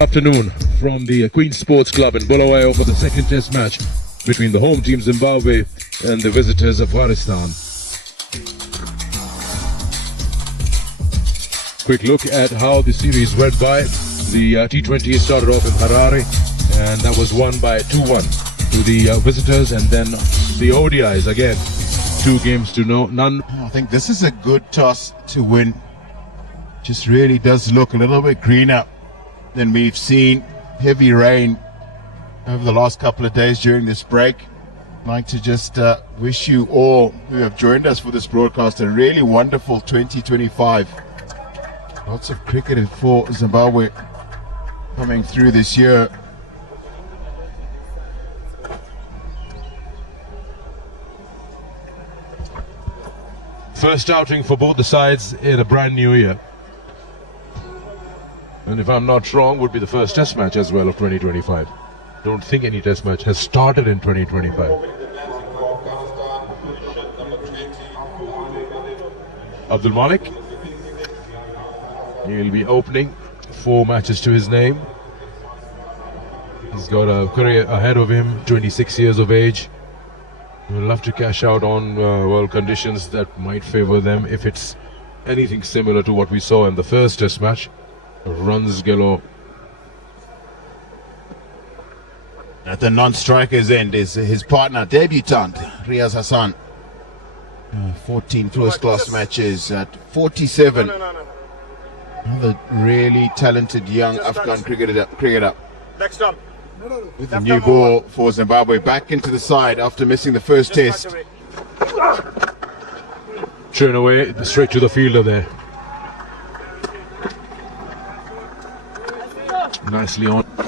Afternoon from the Queen's Sports Club in Bulawayo for the second test match between the home team Zimbabwe and the visitors Afghanistan. Quick look at how the series went by. The T20 started off in Harare and that was won by 2-1 to the visitors, and then the ODIs again 2 games to none. I think this is a good toss to win. Just really does look a little bit greener than we've seen. Heavy rain over the last couple of days during this break. I'd like to just wish you all who have joined us for this broadcast a really wonderful 2025. Lots of cricket for Zimbabwe coming through this year. First outing for both the sides in a brand new year. And if I'm not wrong, would be the first test match as well of 2025. Don't think any test match has started in 2025. Abdul Malik. He'll be opening 4 matches to his name. He's got a career ahead of him, 26 years of age. We'll love to cash out on world conditions that might favor them if it's anything similar to what we saw in the first test match. Runs galore. At the non-striker's end is his partner, debutant Riaz Hassan. 14 first-class matches at 47. Another really talented young Afghan cricketer. Next up. With a new ball for Zimbabwe, back into the side after missing the first test. Turn away straight to the fielder there. Nicely on. He's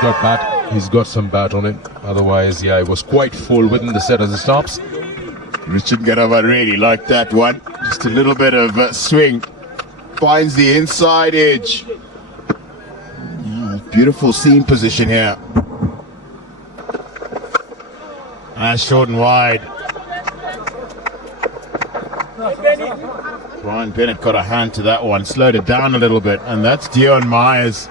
got bat. He's got some bat on him. Otherwise, yeah, it was quite full within the set as it stops. Richard Garava really liked that one. Just a little bit of swing. Finds the inside edge. Beautiful seam position here. That's short and wide. Brian Bennett got a hand to that one, slowed it down a little bit, and that's Dion Myers,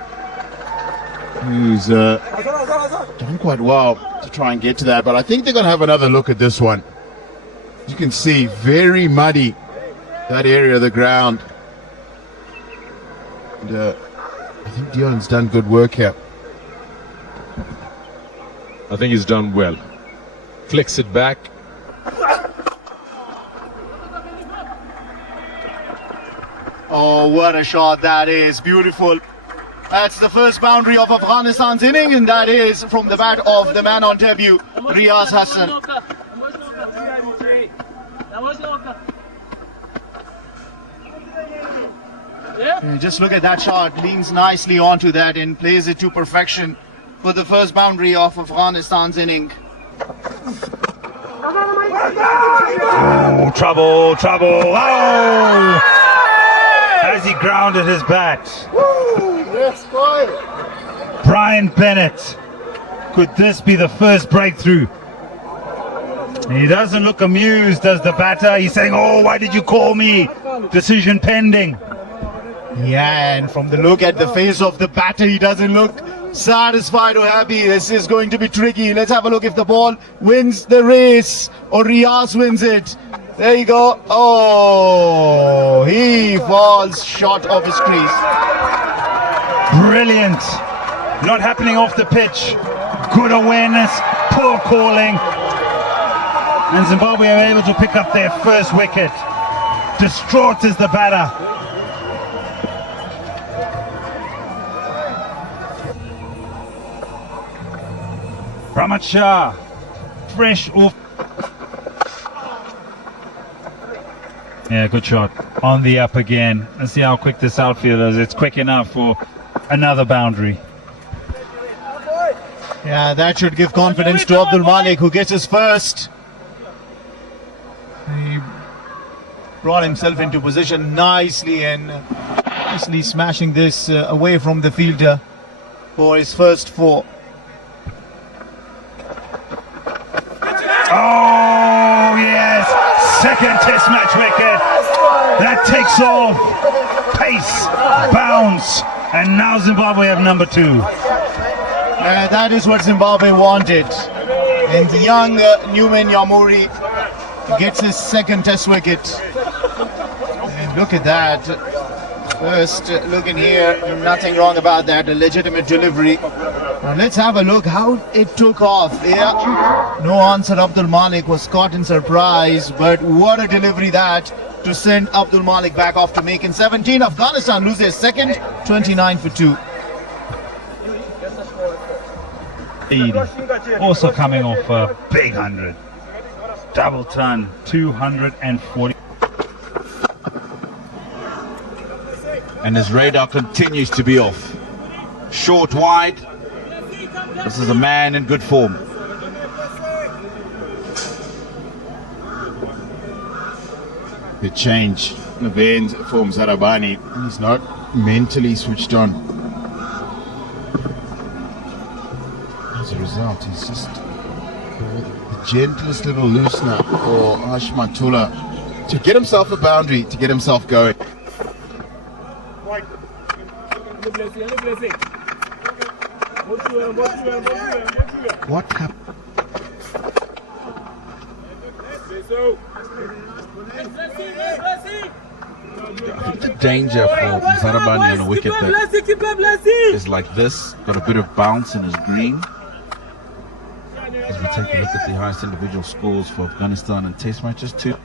who's done quite well to try and get to that, but I think they're going to have another look at this one. You can see very muddy, that area of the ground. And, I think Dion's done good work here. I think he's done well. Flicks it back. Oh, what a shot that is. Beautiful. That's the first boundary of Afghanistan's inning, and that is from the bat of the man on debut, Riaz Hassan. Just look at that shot, leans nicely onto that and plays it to perfection for the first boundary of Afghanistan's inning. Oh, trouble, trouble, oh! As he grounded his bat. Brian Bennett, could this be the first breakthrough? He doesn't look amused, does the batter? He's saying, oh, why did you call me? Decision pending. Yeah, and from the look at the face of the batter, he doesn't look satisfied or happy. This is going to be tricky. Let's have a look if the ball wins the race or Riaz wins it. There you go. Oh, he falls short of his crease. Brilliant. Not happening off the pitch. Good awareness, poor calling. And Zimbabwe are able to pick up their first wicket. Distraught is the batter. Ramat Shah, fresh off. Yeah, good shot. On the up again. Let's see how quick this outfield is. It's quick enough for another boundary. Yeah, that should give confidence to Abdul Malik, who gets his first. He brought himself into position nicely and nicely smashing this away from the fielder for his first 4. Oh, yes! Second test match wicket. That takes off. Pace, bounce, And now Zimbabwe have number 2. That is what Zimbabwe wanted. And the young Newman Yamuri gets his second test wicket. And look at that. First look in here, nothing wrong about that, a legitimate delivery. Now let's have a look how it took off. Yeah, no answer. Abdul Malik was caught in surprise, but what a delivery that to send Abdul Malik back off to make in 17. Afghanistan lose their second, 29 for 2. Also coming off a big 100. Double ton, 240. And his radar continues to be off. Short, wide. This is a man in good form. The change of ends from Zarabani. He's not mentally switched on. As a result, he's just the gentlest little loosener for Hashmatullah to get himself a boundary, to get himself going. What happened? I think the danger for Zarabani on a wicket that is like this, got a bit of bounce in his green. As we take a look at the highest individual scores for Afghanistan and Test matches too.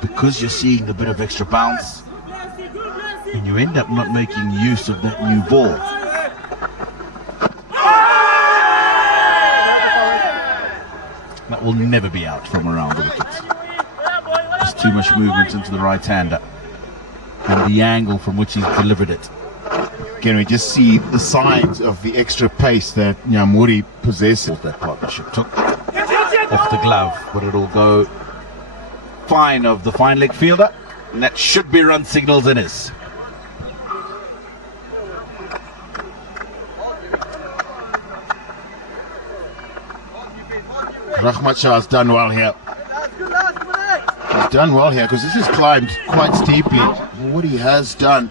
Because you're seeing a bit of extra bounce, and you end up not making use of that new ball. That will never be out from around the wickets. There's too much movement into the right-hander and the angle from which he's delivered it. Can we just see the signs of the extra pace that Nyamuri possesses? That partnership took off the glove, but it'll go fine of the fine leg fielder, and that should be run signals in his. Rahmat Shah has done well here. He's done well here because this has climbed quite steeply. What he has done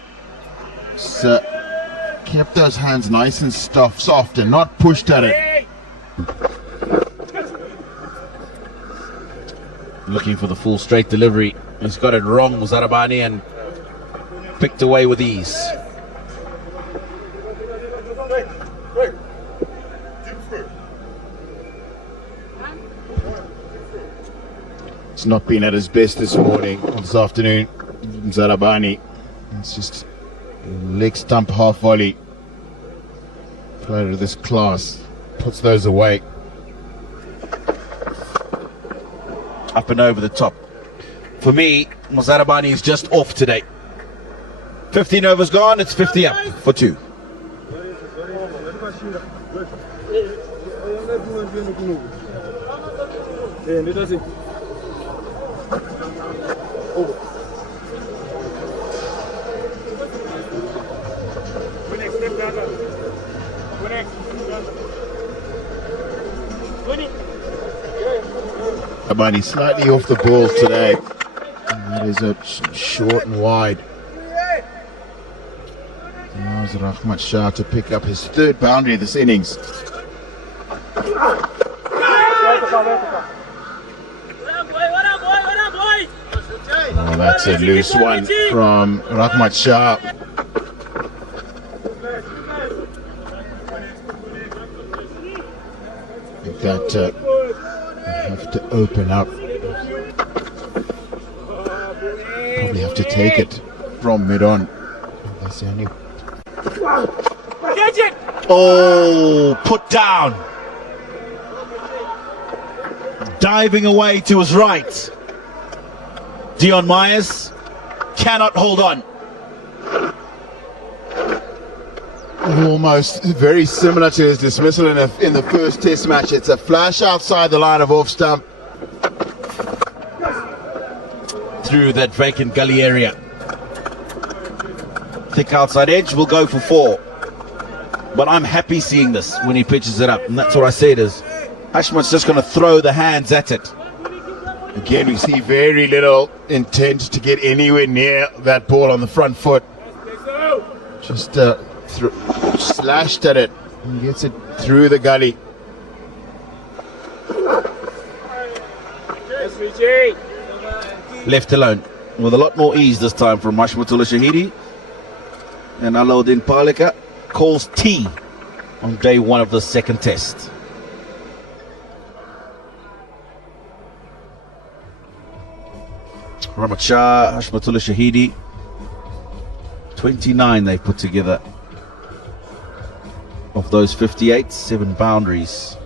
is kept those hands nice and soft and not pushed at it. Looking for the full straight delivery. He's got it wrong, Zarabani, and picked away with ease. It's not been at his best this morning, or this afternoon, Zarabani. It's just leg stump half volley. Player of this class puts those away. Up and over the top. For me, Zarabani is just off today. 15 overs gone, it's 50 up for 2. Abani slightly off the ball today. That is a short and wide. Now is Rahmat Shah to pick up his third boundary of this innings. Oh, that's a loose one from Rahmat Shah. I think that have to open up. Probably have to take it from mid-on. That's the only... Oh, put down. Diving away to his right. Dion Myers cannot hold on. Almost very similar to his dismissal in the first test match. It's a flash outside the line of off stump. Through that vacant gully area. Thick outside edge will go for 4. But I'm happy seeing this when he pitches it up. And that's what I said is, Ashman's just going to throw the hands at it. Again, we see very little intent to get anywhere near that ball on the front foot. Just slashed at it and gets it through the gully. Left alone with a lot more ease this time from Hashmatullah Shahidi. And Alauddin Palika calls T on day one of the second test. Rahmat Shah, Hashmatullah Shahidi, 29 they put together. Of those 58, 7 boundaries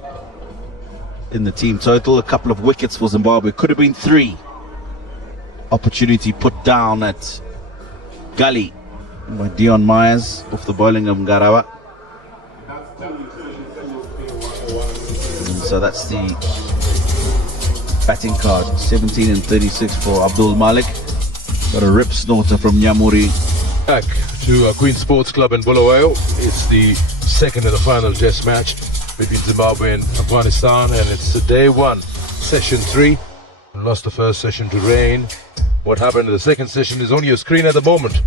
in the team total. A couple of wickets for Zimbabwe, could have been 3. Opportunity put down at gully by Dion Myers off the bowling of Ngarawa. And so that's the batting card. 17 and 36 for Abdul Malik. Got a rip snorter from Nyamuri. Back to Queen Sports Club in Bulawayo. It's the second and the final test match between Zimbabwe and Afghanistan, and it's day 1, session 3. Lost the first session to rain. What happened in the second session is only a screen at the moment.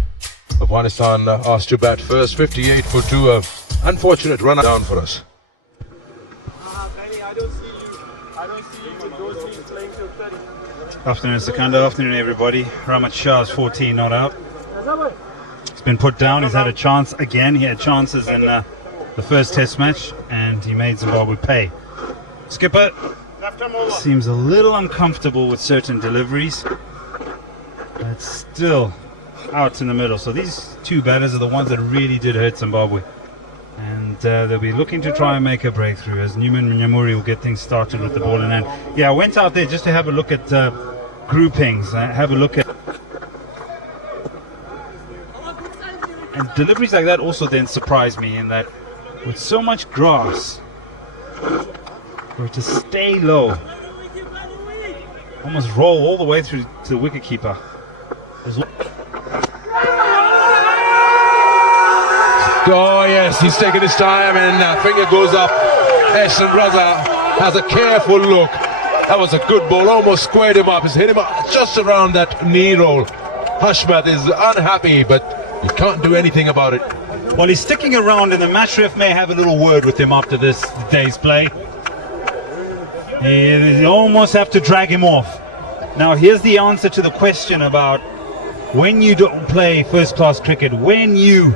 Afghanistan asked to bat first, 58 for 2. Unfortunate run down for us. Afternoon, Sikandar. Afternoon, everybody. Rahmat Shah's 14 not out. He's been put down. He's had a chance again. He had chances in the first test match, and he made Zimbabwe pay. Skipper seems a little uncomfortable with certain deliveries, but still out in the middle. So these 2 batters are the ones that really did hurt Zimbabwe, and they'll be looking to try and make a breakthrough as Newman Nyamuri will get things started with the ball in hand. Yeah, I went out there just to have a look at groupings, have a look at, and deliveries like that also then surprise me in that with so much grass, for it to stay low, almost roll all the way through to the wicketkeeper. Oh yes, he's taking his time, and finger goes up. Ashton Raza has a careful look. That was a good ball, almost squared him up. He's hit him up just around that knee roll. Hashmat is unhappy, but you can't do anything about it. Well, he's sticking around, and the match ref may have a little word with him after this day's play. You almost have to drag him off. Now, here's the answer to the question about when you don't play first-class cricket, when you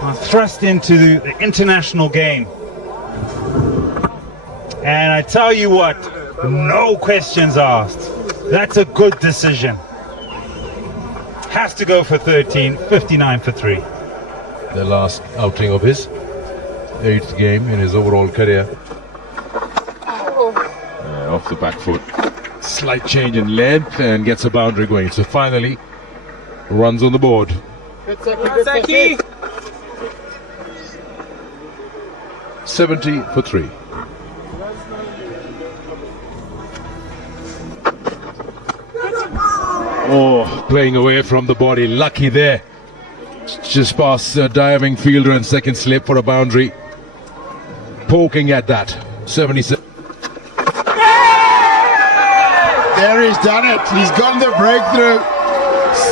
are thrust into the international game. And I tell you what, no questions asked. That's a good decision. Has to go for 13, 59 for 3. The last outing of his 8th game in his overall career. Off the back foot. Slight change in length and gets a boundary going. So finally, runs on the board. Saki. 70 for 3. Oh, playing away from the body, lucky there. Just past the diving fielder and second slip for a boundary. Poking at that. 77. There he's done it. He's gotten the breakthrough.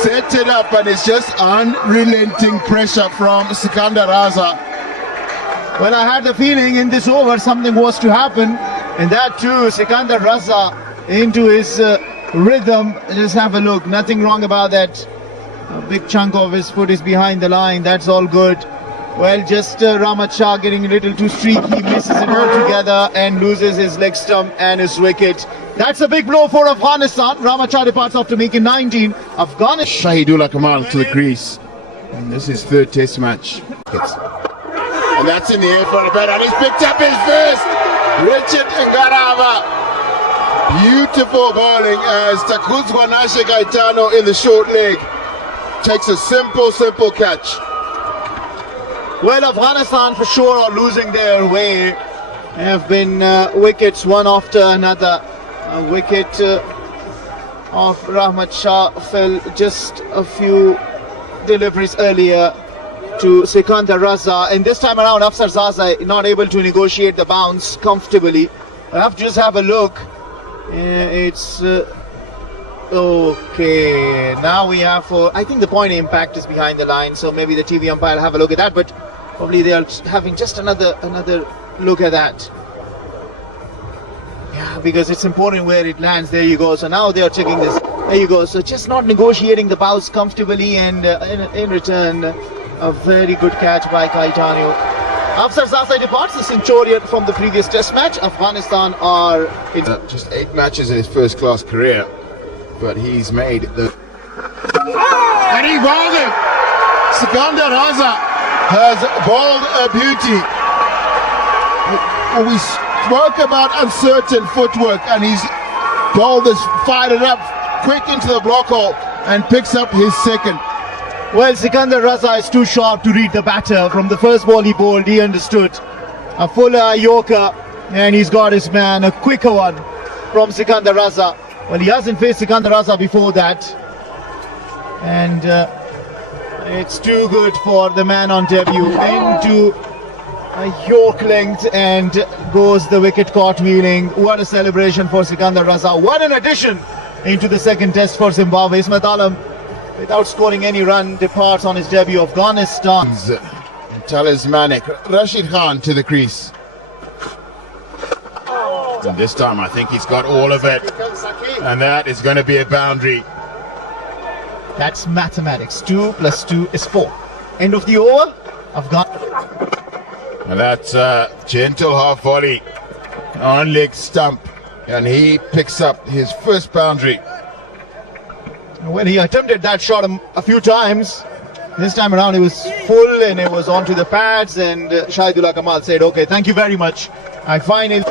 Set it up, and it's just unrelenting pressure from Sikandar Raza. Well, I had the feeling in this over something was to happen, and that too, Sikandar Raza into his rhythm. Just have a look, nothing wrong about that. A big chunk of his foot is behind the line, that's all good. Well, just Rahmat Shah getting a little too streaky, misses it altogether and loses his leg stump and his wicket. That's a big blow for Afghanistan. Rahmat Shah departs after making 19. Afghanistan. Shahidullah Kamal to the crease. And this is 3rd test match. And that's in the air for a bat, and he's picked up his first. Richard Ngarawa. Beautiful bowling as Takuzwa Nashe Gaetano in the short leg takes a simple catch. Well, Afghanistan for sure are losing their way. There have been wickets one after another. A wicket of Rahmat Shah fell just a few deliveries earlier to Sikandar Raza, and this time around Afsar Zaza not able to negotiate the bounce comfortably. I have to just have a look. It's okay. Now we have I think the point impact is behind the line, so maybe the TV umpire will have a look at that, but probably they are having just another look at that. Yeah, because it's important where it lands. There you go. So now they are checking this. There you go. So just not negotiating the bounce comfortably, and in return, a very good catch by Caetano. After Zasai departs the Centurion from the previous test match, Afghanistan are in Just 8 matches in his first-class career, but he's made the... And he bowled him! Sikandar Raza has bowled a beauty. We spoke about uncertain footwork, and he's bowled this, fired it up quick into the block hole, and picks up his second. Well, Sikandar Raza is too sharp to read the batter. From the first ball he bowled, he understood. A fuller Yorker, and he's got his man, a quicker one from Sikandar Raza. Well, he hasn't faced Sikandar Raza before that. And it's too good for the man on debut. Into a York length, and goes the wicket cartwheeling. What a celebration for Sikandar Raza. What an addition into the second test for Zimbabwe. Ismail Alam, without scoring any run, departs on his debut. Afghanistan. Talismanic. Rashid Khan to the crease. And this time I think he's got all of it. And that is going to be a boundary. That's mathematics. 2 + 2 is 4. End of the over. And that's a gentle half volley on leg stump. And he picks up his first boundary. Well, he attempted that shot a few times. This time around it was full, and it was onto the pads, and Shahidullah Kamal said, okay, thank you very much. I finally...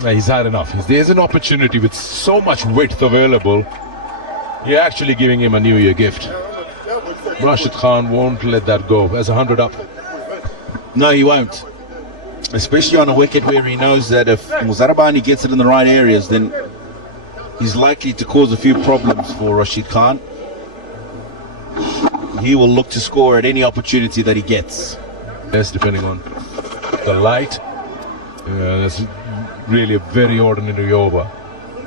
He's had enough. There's an opportunity with so much width available. You're actually giving him a New Year gift. Rashid Khan won't let that go. There's 100 up. No, he won't. Especially on a wicket where he knows that if Zarabani gets it in the right areas, then he's likely to cause a few problems for Rashid Khan. He will look to score at any opportunity that he gets. Yes, depending on the light. That's really a very ordinary over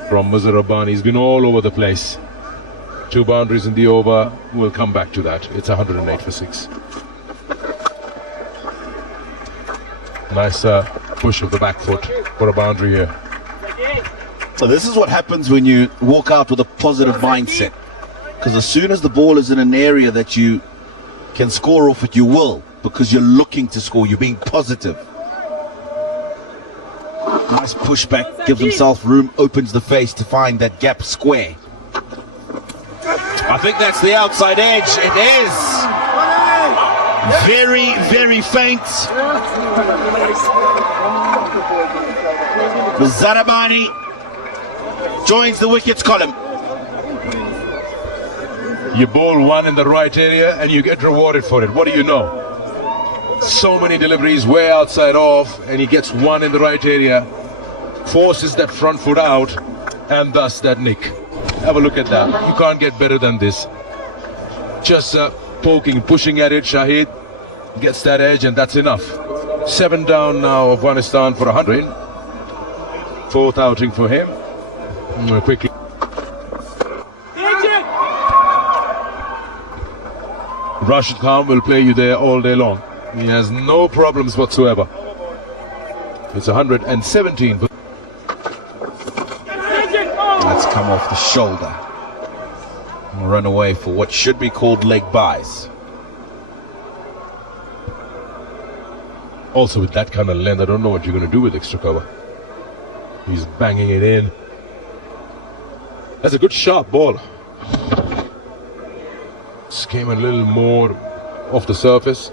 from Muzarabani. He's been all over the place. 2 boundaries in the over. We'll come back to that. It's 108 for 6. Nice push of the back foot for a boundary here. So this is what happens when you walk out with a positive mindset. Because as soon as the ball is in an area that you can score off it, you will. Because you're looking to score. You're being positive. Nice pushback. Gives himself room. Opens the face to find that gap square. I think that's the outside edge. It is. Very, very faint. Zarabani joins the wickets column. You bowl one in the right area and you get rewarded for it. What do you know? So many deliveries way outside off, and he gets one in the right area, forces that front foot out, and thus that nick. Have a look at that. You can't get better than this. Just poking, pushing at it. Shahid gets that edge, and that's enough. 7 down now, Afghanistan for 100. 4th outing for him. Quickly. Rashid Khan will play you there all day long. He has no problems whatsoever. It's 117. Let's come off the shoulder and run away for what should be called leg buys. Also with that kind of length, I don't know what you're going to do with extra cover. He's banging it in. That's a good sharp ball. Just came a little more off the surface.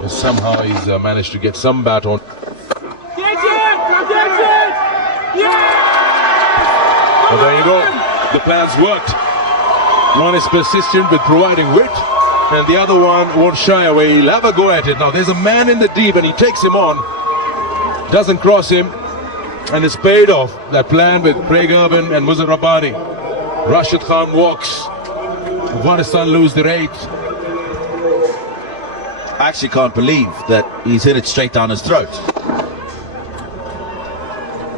And somehow he's managed to get some bat on. Well, there you go. The plans worked. One is persistent with providing width, and the other one won't shy away. He'll have a go at it. Now there's a man in the deep, and he takes him on. Doesn't cross him, and it's paid off. That plan with Craig Urban and Muzar Rabbani. Rashid Khan walks. Afghanistan lose their 8th. I actually can't believe that he's hit it straight down his throat.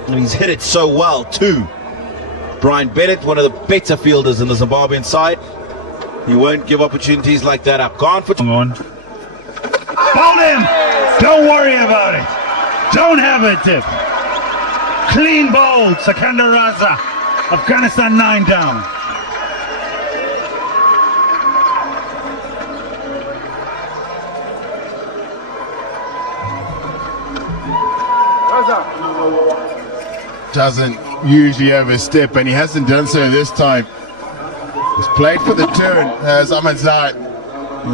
And he's hit it so well too. Brian Bennett, one of the better fielders in the Zimbabwean side. He won't give opportunities like that up. Gone for... On. Bowl him! Don't worry about it. Don't have it, Tip. Clean bowled, Sakanda Raza. Afghanistan 9 down. Doesn't usually overstep, and he hasn't done so this time. He's played for the turn as Ahmadzai.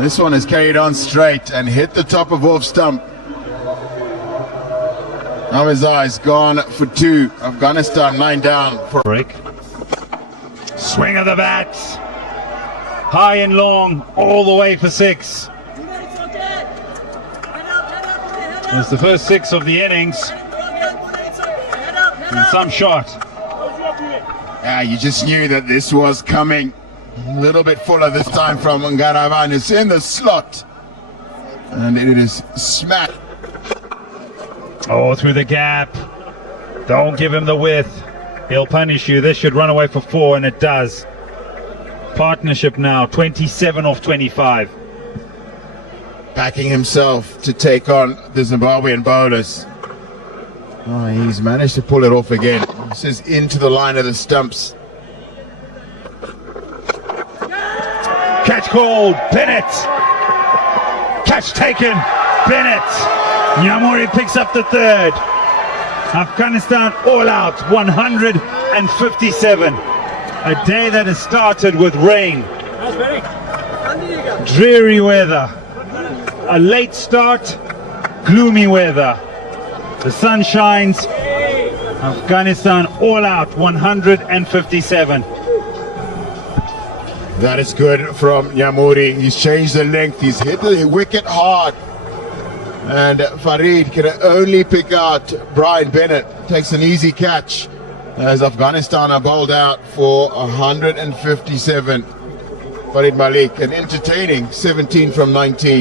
This one is carried on straight and hit the top of off stump. Ahmadzai's gone for 2. Afghanistan 9 down. For break. Swing of the bat. High and long, all the way for 6. It's the first 6 of the innings. And some shot. You just knew that this was coming. A little bit fuller this time from Ngaravan. It's in the slot. And it is smacked. Oh, through the gap. Don't give him the width. He'll punish you. This should run away for 4, and it does. Partnership now, 27 off 25. Backing himself to take on the Zimbabwean bowlers. Oh, he's managed to pull it off again. This is into the line of the stumps. Catch called, Bennett. Catch taken, Bennett. Nyamuri picks up the 3rd. Afghanistan all out, 157. A day that has started with rain. Dreary weather. A late start, gloomy weather. The sun shines. Afghanistan all out, 157. That is good from Nyamuri. He's changed the length. He's hit the wicket hard. And Farid can only pick out Brian Bennett. Takes an easy catch as Afghanistan are bowled out for 157. Farid Malik, an entertaining 17 from 19.